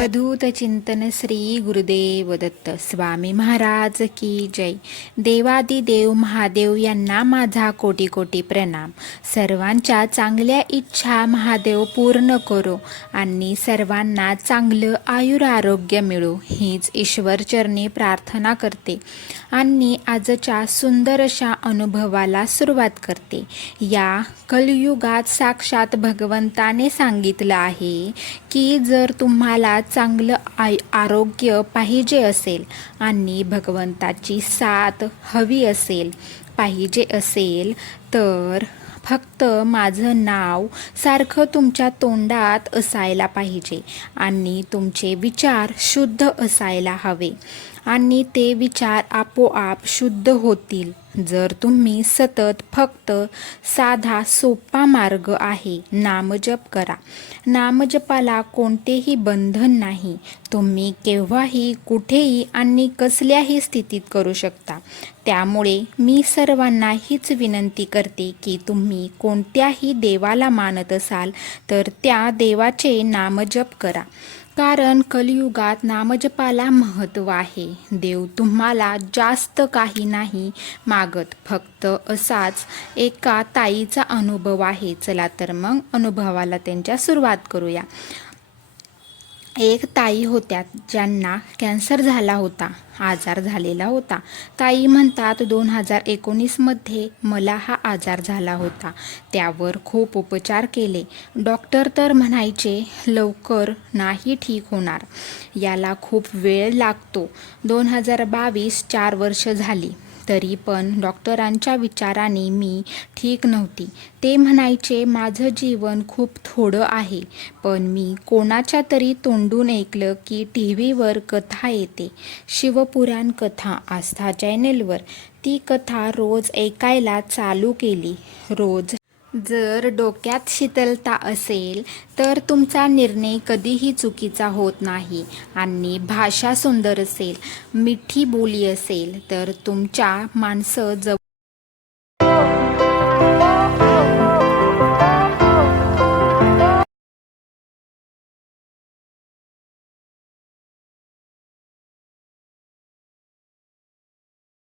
चिंतन श्री गुरुदेव दत्त स्वामी महाराज की जय. देवादिदेव महादेव यांना माझा कोटी कोटी प्रणाम. सर्वांच्या चांगल्या इच्छा महादेव पूर्ण करो आणि सर्वांना चांगलं आयुर आरोग्य मिळो हीच ईश्वरचरणी प्रार्थना करते आणि आजच्या सुंदर अशा अनुभवाला सुरुवात करते. या कलयुगात साक्षात भगवंताने सांगितलं आहे की जर तुम्हाला चांगलं आय आरोग्य पाहिजे असेल आणि भगवंताची साथ हवी असेल पाहिजे असेल तर फक्त माझं नाव सारखं तुमच्या तोंडात असायला पाहिजे आणि तुमचे विचार शुद्ध असायला हवे आणि ते विचार आपोआप शुद्ध होतील. जर तुम्ही सतत फक्त साधा सोपा मार्ग आहे नामजप करा. नामजपाला कोणतेही बंधन नाही. तुम्ही केव्हाही कुठेही आणि कसल्याही स्थितीत करू शकता. त्यामुळे मी सर्वांना हीच विनंती करते की तुम्ही कोणत्याही देवाला मानत असाल तर त्या देवाचे नामजप करा. कारण कलियुगात नामजपाला महत्त्व आहे. देव तुम्हाला जास्त काही नाही मागत फक्त असाच एका ताईचा अनुभव आहे. चला तर मग अनुभवाला त्यांच्या सुरुवात करूया. एक ताई होत्या ज्यांना कॅन्सर झाला होता आजार झालेला होता. ताई म्हणतात दोन हजार एकोणीसमध्ये मला हा आजार झाला होता. त्यावर खूप उपचार केले. डॉक्टर तर म्हणायचे लवकर नाही ठीक होणार. याला खूप वेळ लागतो. दोन हजार बावीस चार वर्ष झाली. तरी पण डॉक्टरांच्या विचाराने मी ठीक नव्हती. ते म्हणायचे माझं जीवन खूप थोडं आहे पण मी कोणाच्या तरी तोंडून ऐकलं की टी व्हीवर कथा येते. शिवपुराण कथा आस्था चॅनेलवर ती कथा रोज ऐकायला चालू केली. रोज जर डोक्यात शीतलता असेल तर तुमचा निर्णय कधीही चुकीचा होत नाही. आणि भाषा सुंदर असेल मिठी बोली असेल तर तुमच्या माणसं जवळ